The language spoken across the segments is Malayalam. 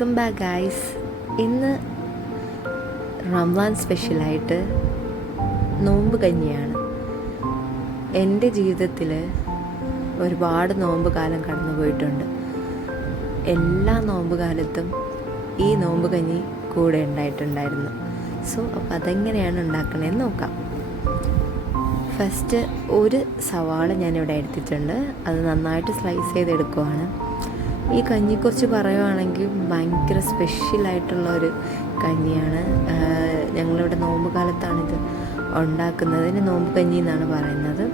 വെൽക്കം ബാക്ക് ഗായ്സ് ഇന്ന് റംലാൻ സ്പെഷ്യലായിട്ട് നോമ്പ് കഞ്ഞിയാണ്. എന്റെ ജീവിതത്തിൽ ഒരുപാട് നോമ്പ് കാലം കടന്നു പോയിട്ടുണ്ട്. എല്ലാ നോമ്പ് കാലത്തും ഈ നോമ്പ് കഞ്ഞി കൂടെ ഉണ്ടായിട്ടുണ്ടായിരുന്നു. സോ അപ്പോൾ അതെങ്ങനെയാണ് ഉണ്ടാക്കണതെന്ന് നോക്കാം. ഫസ്റ്റ് ഒരു സവാള ഞാനിവിടെ എടുത്തിട്ടുണ്ട്. അത് നന്നായിട്ട് സ്ലൈസ് ചെയ്തെടുക്കുവാണ്. ഈ കഞ്ഞിക്കുറിച്ച് പറയുവാണെങ്കിൽ ഭയങ്കര സ്പെഷ്യലായിട്ടുള്ള ഒരു കഞ്ഞിയാണ്. ഞങ്ങളിവിടെ നോമ്പ് കാലത്താണിത് ഉണ്ടാക്കുന്നത്. ഇതിന് നോമ്പ് കഞ്ഞി എന്നാണ് പറയുന്നത്.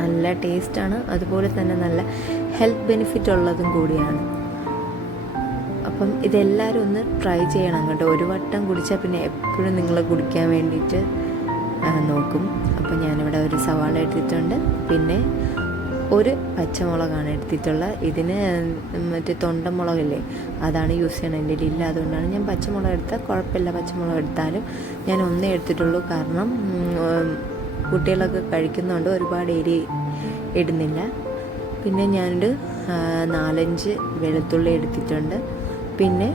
നല്ല ടേസ്റ്റാണ് അതുപോലെ തന്നെ നല്ല ഹെൽത്ത് ബെനിഫിറ്റ് ഉള്ളതും കൂടിയാണ്. അപ്പം ഇതെല്ലാവരും ഒന്ന് ട്രൈ ചെയ്യണം കേട്ടോ. ഒരു വട്ടം കുടിച്ചാൽ പിന്നെ എപ്പോഴും നിങ്ങൾ കുടിക്കാൻ വേണ്ടിയിട്ട് നോക്കും. അപ്പം ഞാനിവിടെ ഒരു സവാള എടുത്തിട്ടുണ്ട് പിന്നെ ഒരു പച്ചമുളകാണ് എടുത്തിട്ടുള്ളത്. ഇതിന് മറ്റേ തൊണ്ടമുളകില്ലേ അതാണ് യൂസ് ചെയ്യണത്. എന്റെ ഇല്ല അതുകൊണ്ടാണ് ഞാൻ പച്ചമുളക് എടുത്താൽ കുഴപ്പമില്ല പച്ചമുളക് എടുത്താലും ഞാൻ ഒന്നേ എടുത്തിട്ടുള്ളൂ. കാരണം കുട്ടികളൊക്കെ കഴിക്കുന്നതുകൊണ്ട് ഒരുപാട് എരി ഇടുന്നില്ല. പിന്നെ ഞാനൊരു നാലഞ്ച് വെളുത്തുള്ളി എടുത്തിട്ടുണ്ട്. പിന്നെ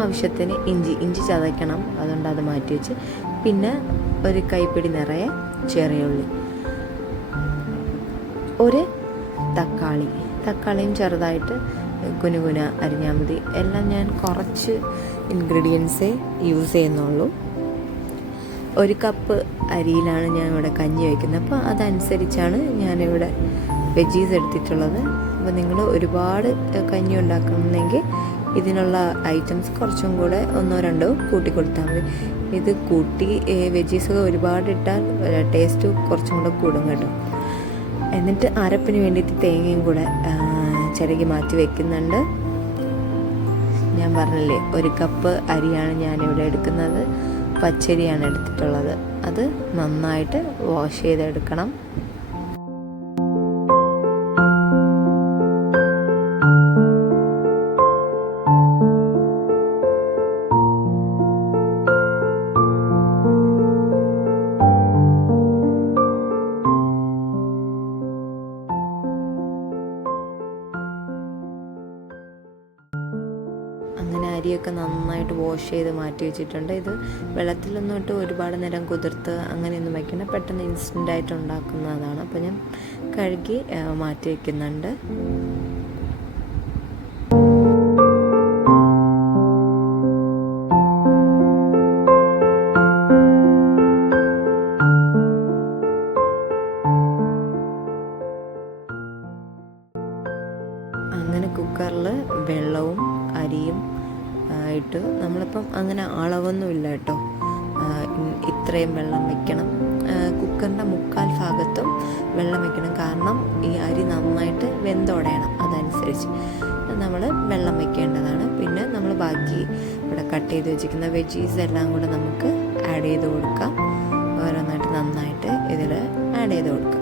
ആവശ്യത്തിന് ഇഞ്ചി ഇഞ്ചി ചതയ്ക്കണം. അതുകൊണ്ട് അത് മാറ്റി വെച്ച്. പിന്നെ ഒരു കൈപ്പിടി നിറയെ ചെറിയ ഉള്ളി. ഒരു തക്കാളി. തക്കാളിയും ചെറുതായിട്ട് കുനുകുന അരിഞ്ഞാൽ മതി എല്ലാം ഞാൻ കുറച്ച് ഇൻഗ്രീഡിയൻസേ യൂസ് ചെയ്യുന്നുള്ളൂ. ഒരു കപ്പ് അരിയിലാണ് ഞാൻ ഇവിടെ കഞ്ഞി വയ്ക്കുന്നത്. അപ്പോൾ അതനുസരിച്ചാണ് ഞാനിവിടെ വെജീസ് എടുത്തിട്ടുള്ളത്. അപ്പോൾ നിങ്ങൾ ഒരുപാട് കഞ്ഞി ഉണ്ടാക്കണമെന്നെങ്കിൽ ഇതിനുള്ള ഐറ്റംസ് കുറച്ചും കൂടെ ഒന്നോ രണ്ടോ കൂട്ടി കൊടുത്താൽ മതി. ഇത് കൂട്ടി വെജീസൊക്കെ ഒരുപാട് ഇട്ടാൽ ടേസ്റ്റ് കുറച്ചും കൂടെ കൂടും കേട്ടോ. എന്നിട്ട് അരപ്പിന് വേണ്ടിയിട്ട് തേങ്ങയും കൂടെ ചിരകി മാറ്റി വെക്കുന്നുണ്ട്. ഞാൻ പറഞ്ഞില്ലേ ഒരു കപ്പ് അരിയാണ് ഞാനിവിടെ എടുക്കുന്നത്. പച്ചരിയാണ് എടുത്തിട്ടുള്ളത്. അത് നന്നായിട്ട് വാഷ് ചെയ്തെടുക്കണം. വാഷ് ചെയ്ത് മാറ്റി വെച്ചിട്ടുണ്ട്. ഇത് വെള്ളത്തിലൊന്നും ഇട്ട് ഒരുപാട് നേരം കുതിർത്ത് അങ്ങനെയൊന്നും വയ്ക്കണം പെട്ടെന്ന് ഇൻസ്റ്റന്റ് ആയിട്ട് ഉണ്ടാക്കുന്നതാണ്. അപ്പോൾ ഞാൻ കഴുകി മാറ്റി വയ്ക്കുന്നുണ്ട് അങ്ങനെ കുക്കറിൽ വെള്ളവും അരിയും ഇട്ട് നമ്മളിപ്പം അങ്ങനെ അളവൊന്നുമില്ല കേട്ടോ. ഇത്രയും വെള്ളം വയ്ക്കണം കുക്കറിന്റെ മുക്കാൽ ഭാഗത്തും വെള്ളം വയ്ക്കണം കാരണം ഈ അരി നന്നായിട്ട് വെന്തോടയണം അതനുസരിച്ച്. നമ്മൾ വെള്ളം വയ്ക്കേണ്ടതാണ് പിന്നെ നമ്മൾ ബാക്കി ഇവിടെ കട്ട് ചെയ്ത് വെച്ചിരിക്കുന്ന വെജീസ് എല്ലാം കൂടെ നമുക്ക് ആഡ് ചെയ്ത് കൊടുക്കാം. ഓരോന്നായിട്ട് നന്നായിട്ട് ഇതിൽ ആഡ് ചെയ്ത് കൊടുക്കാം.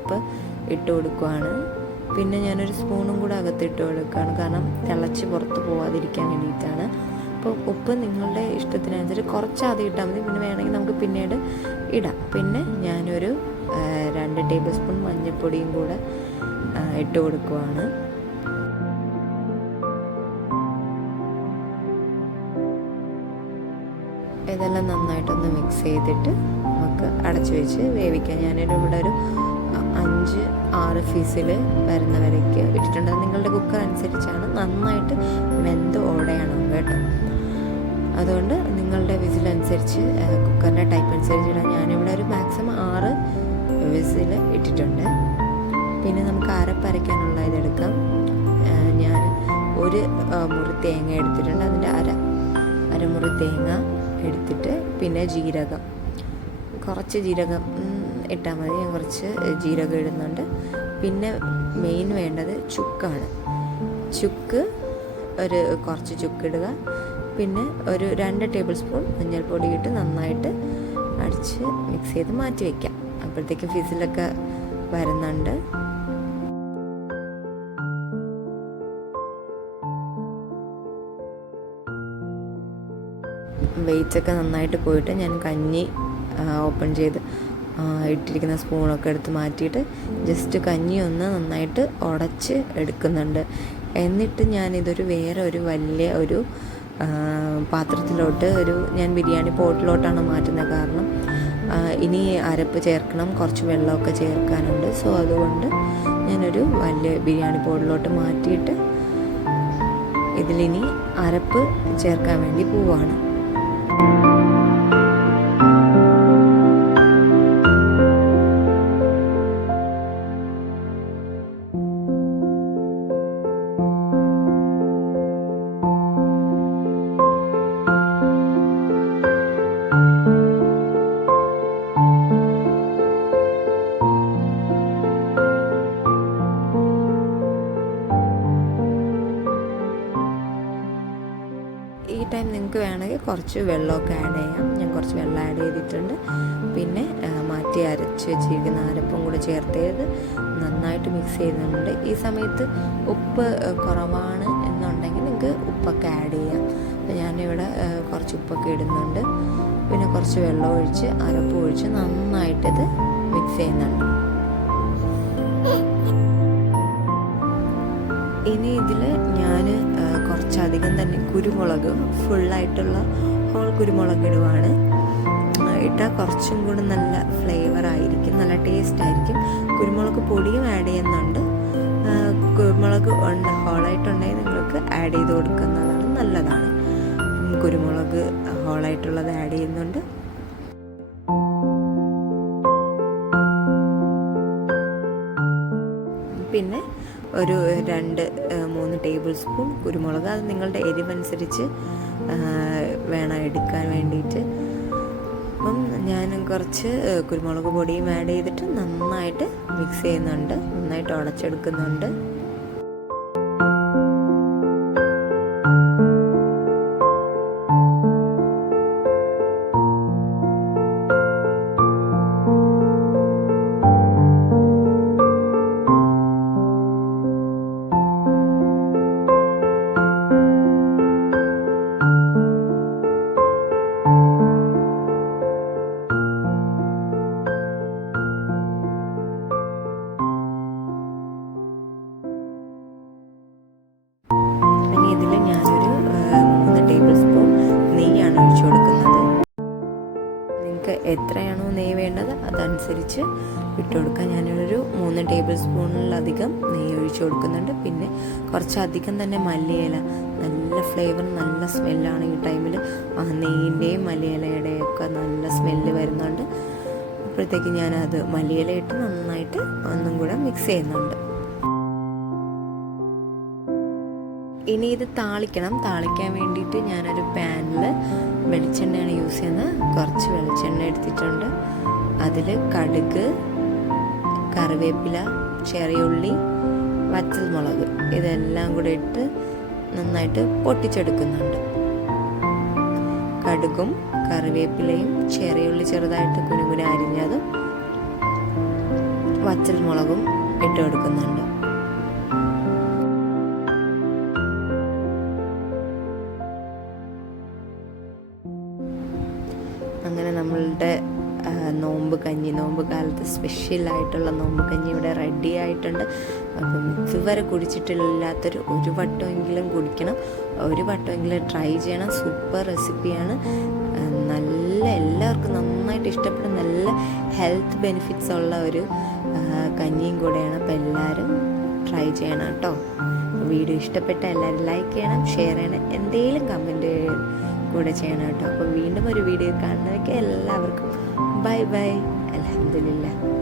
ഉപ്പ് ഇട്ട് കൊടുക്കുവാണ്. പിന്നെ ഞാനൊരു സ്പൂണും കൂടെ അകത്തിട്ട് കൊടുക്കുകയാണ്. കാരണം തിളച്ച് പുറത്ത് പോവാതിരിക്കാൻ വേണ്ടിയിട്ടാണ്. അപ്പോൾ ഉപ്പ് നിങ്ങളുടെ ഇഷ്ടത്തിനനുസരിച്ച് കുറച്ച് ആദ്യം ഇട്ടാൽ മതി. പിന്നെ വേണമെങ്കിൽ നമുക്ക് പിന്നീട് ഇടാം. പിന്നെ ഞാനൊരു രണ്ട് ടേബിൾ സ്പൂൺ മഞ്ഞൾപ്പൊടിയും കൂടെ ഇട്ട് കൊടുക്കുവാണ്. ഇതെല്ലാം നന്നായിട്ടൊന്ന് മിക്സ് ചെയ്തിട്ട് നമുക്ക് അടച്ചു വെച്ച് വേവിക്കാം. ഞാനൊരു ഇവിടെ ഒരു അഞ്ച് ആറ് ഫീസിൽ വരുന്ന വരയ്ക്ക് ഇട്ടിട്ടുണ്ട് നിങ്ങളുടെ കുക്കർ അനുസരിച്ചാണ് നന്നായിട്ട് വെന്ത് ഓടയാണ് കേട്ടോ. അതുകൊണ്ട് നിങ്ങളുടെ വിസിലനുസരിച്ച് കുക്കറിന്റെ ടൈപ്പ് അനുസരിച്ച് ഇടാം ഞാനിവിടെ ഒരു മാക്സിമം ആറ് വിസിൽ ഇട്ടിട്ടുണ്ട്. പിന്നെ നമുക്ക് അരപ്പരയ്ക്കാനുള്ള ഇതെടുക്കാം ഞാൻ ഒരു മുറി തേങ്ങ എടുത്തിട്ടുണ്ട്. അതിന്റെ അര അരമുറി തേങ്ങ എടുത്തിട്ട് പിന്നെ ജീരകം. കുറച്ച് ജീരകം ഇട്ടാൽ മതി. ഞാൻ കുറച്ച് ജീരകം ഇടുന്നുണ്ട്. പിന്നെ മെയിൻ വേണ്ടത് ചുക്കാണ്. ചുക്ക് ഒരു കുറച്ച് ചുക്ക് ഇടുക. പിന്നെ ഒരു രണ്ട് ടേബിൾ സ്പൂൺ മഞ്ഞൾപ്പൊടി ഇട്ട് നന്നായിട്ട് അടിച്ച് മിക്സ് ചെയ്ത് മാറ്റി വയ്ക്കാം അപ്പോഴത്തേക്കും ഫിസിലൊക്കെ വരുന്നുണ്ട്. വെയിറ്റൊക്കെ നന്നായിട്ട് പോയിട്ട് ഞാൻ കഞ്ഞി ഓപ്പൺ ചെയ്ത് ഇട്ടിരിക്കുന്ന സ്പൂണൊക്കെ എടുത്ത് മാറ്റിയിട്ട് ജസ്റ്റ് കഞ്ഞി ഒന്ന് നന്നായിട്ട് ഉടച്ച് എടുക്കുന്നുണ്ട്. എന്നിട്ട് ഞാനിതൊരു വേറെ ഒരു വലിയ ഒരു പാത്രത്തിലോട്ട് ഒരു ഞാൻ ബിരിയാണി പോട്ടിലോട്ടാണ് മാറ്റുന്നത് കാരണം ഇനി അരപ്പ് ചേർക്കണം കുറച്ച് വെള്ളമൊക്കെ ചേർക്കാനുണ്ട്. സോ അതുകൊണ്ട് ഞാനൊരു വലിയ ബിരിയാണി പോട്ടിലോട്ട് മാറ്റിയിട്ട് ഇതിലിനി അരപ്പ് ചേർക്കാൻ വേണ്ടി പോവാണ്. വേണമെങ്കിൽ കുറച്ച് വെള്ളമൊക്കെ ആഡ് ചെയ്യാം. ഞാൻ കുറച്ച് വെള്ളം ആഡ് ചെയ്തിട്ടുണ്ട്. പിന്നെ മാറ്റി അരച്ച് വെച്ചിരിക്കുന്ന അരപ്പും കൂടെ ചേർത്ത് ചെയ്ത് നന്നായിട്ട് മിക്സ് ചെയ്യുന്നുണ്ട് ഈ സമയത്ത് ഉപ്പ് കുറവാണ് എന്നുണ്ടെങ്കിൽ നിങ്ങൾക്ക് ഉപ്പൊക്കെ ആഡ് ചെയ്യാം. അപ്പോൾ ഞാനിവിടെ കുറച്ച് ഉപ്പൊക്കെ ഇടുന്നുണ്ട്. പിന്നെ കുറച്ച് വെള്ളം ഒഴിച്ച് അരപ്പ് ഒഴിച്ച് നന്നായിട്ടിത് മിക്സ് ചെയ്യുന്നുണ്ട്. ഇനി ഇതിൽ ഞാൻ കുറച്ചധികം തന്നെ കുരുമുളക് ഫുള്ളായിട്ടുള്ള ഹോൾ കുരുമുളക് ഇടുവാണ്. ഇട്ടാൽ കുറച്ചും കൂടെ നല്ല ഫ്ലേവർ ആയിരിക്കും നല്ല ടേസ്റ്റ് ആയിരിക്കും. കുരുമുളക് പൊടിയും ആഡ് ചെയ്യുന്നുണ്ട്. കുരുമുളക് ഉണ്ട് ഹോളായിട്ടുണ്ടെങ്കിൽ നിങ്ങൾക്ക് ആഡ് ചെയ്ത് കൊടുക്കുന്നതാണ് നല്ലതാണ്. കുരുമുളക് ഹോളായിട്ടുള്ളത് ആഡ് ചെയ്യുന്നുണ്ട്. പിന്നെ ഒരു രണ്ട് മൂന്ന് ടേബിൾ സ്പൂൺ കുരുമുളക്. അത് നിങ്ങളുടെ എരിവനുസരിച്ച് വേണം എടുക്കാൻ വേണ്ടിയിട്ട്. അപ്പം ഞാൻ കുറച്ച് കുരുമുളക് പൊടിയും ആഡ് ചെയ്തിട്ട് നന്നായിട്ട് മിക്സ് ചെയ്യുന്നുണ്ട്. നന്നായിട്ട് ഉടച്ചെടുക്കുന്നുണ്ട്. അതനുസരിച്ച് ഇട്ട് കൊടുക്കാം ഞാനൊരു മൂന്ന് ടേബിൾ സ്പൂണിലധികം നെയ്യ് ഒഴിച്ചു കൊടുക്കുന്നുണ്ട്. പിന്നെ കുറച്ചധികം തന്നെ മല്ലിയില. നല്ല ഫ്ലേവർ നല്ല സ്മെല്ലാണ് ഈ ടൈമിൽ ആ നെയ്യിന്റെയും മല്ലിയിലയുടെയും ഒക്കെ നല്ല സ്മെല്ല് വരുന്നുണ്ട്. അപ്പോഴത്തേക്ക് ഞാനത് മല്ലിയില ഇട്ട് നന്നായിട്ട് ഒന്നും കൂടെ മിക്സ് ചെയ്യുന്നുണ്ട്. ഇനി ഇത് താളിക്കണം. താളിക്കാൻ വേണ്ടിയിട്ട് ഞാനൊരു പാനിൽ വെളിച്ചെണ്ണയാണ് യൂസ് ചെയ്യുന്നത്. കുറച്ച് വെളിച്ചെണ്ണ എടുത്തിട്ടുണ്ട്. അതിൽ കടുക് കറിവേപ്പില ചെറിയുള്ളി ഉള്ളി വറ്റൽ മുളക് ഇതെല്ലാം കൂടെ ഇട്ട് നന്നായിട്ട് പൊട്ടിച്ചെടുക്കുന്നുണ്ട്. കടുകും കറിവേപ്പിലയും ചെറിയുള്ളി ചെറുതായിട്ട് കുനുകുന അരിഞ്ഞതും വറ്റൽ മുളകും ഇട്ട് കൊടുക്കുന്നുണ്ട്. കഞ്ഞി നോമ്പ് കാലത്ത് സ്പെഷ്യലായിട്ടുള്ള നോമ്പ് കഞ്ഞി ഇവിടെ റെഡി ആയിട്ടുണ്ട്. അപ്പം ഇതുവരെ കുടിച്ചിട്ടില്ലാത്തൊരു ഒരു വട്ടമെങ്കിലും കുടിക്കണം. ഒരു വട്ടമെങ്കിലും ട്രൈ ചെയ്യണം. സൂപ്പർ റെസിപ്പിയാണ് നല്ല എല്ലാവർക്കും നന്നായിട്ട് ഇഷ്ടപ്പെടും. നല്ല ഹെൽത്ത് ബെനിഫിറ്റ്സ് ഉള്ള ഒരു കഞ്ഞിയും കൂടെയാണ് അപ്പോൾ എല്ലാവരും ട്രൈ ചെയ്യണം കേട്ടോ. വീഡിയോ ഇഷ്ടപ്പെട്ട എല്ലാവരും ലൈക്ക് ചെയ്യണം ഷെയർ ചെയ്യണം എന്തെങ്കിലും കമന്റ് കൂടെ ചെയ്യണം കേട്ടോ. അപ്പോൾ വീണ്ടും ഒരു വീഡിയോ കാണുന്നവർക്ക് എല്ലാവർക്കും باي باي. الحمد لله.